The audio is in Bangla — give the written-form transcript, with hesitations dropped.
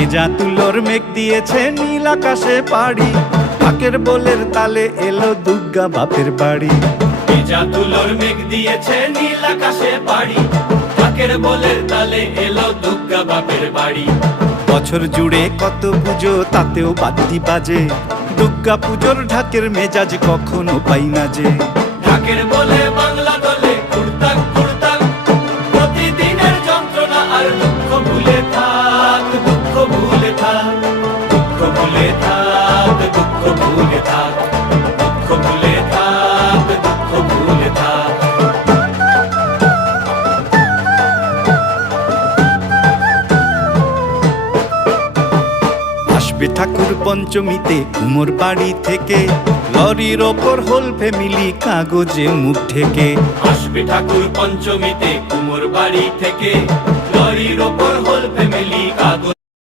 ভেজা তুলোর মেঘ দিয়েছে নীল আকাশে পাড়ি, ঢাকের বোলের তালে এলো দুর্গা বাপের বাড়ি। ভেজা তুলোর মেঘ দিয়েছে নীল আকাশে পাড়ি, ঢাকের বোলের তালে এলো দুর্গা বাপের বাড়ি। বছর জুড়ে কত পুজো তাতেও বাদ্যি বাজে, দুর্গা পুজোর ঢাকের মেজাজ কখনো পাই না যে। ঢাকের বলে বাংলা দলে কুড়তাক কুড়তাক, প্রতিদিনের যন্ত্রণা আর দুঃখ ভুলে থাক, দুঃখ ভুলে থাক, দুঃখ ভুলে থাক, দুঃখ ভুলে থাক, দুঃখ ভুলে থাক, দুঃখ ভুলে থাক। আসবে ঠাকুর পঞ্চমীতে কুমোর বাড়ি থেকে, লরির ওপর হোল ফ্যামিলি কাগজে মুখ ঢেকে। আসবে ঠাকুর পঞ্চমীতে কুমোর বাড়ি থেকে, লরির ওপর হোল ফ্যামিলি কাগজ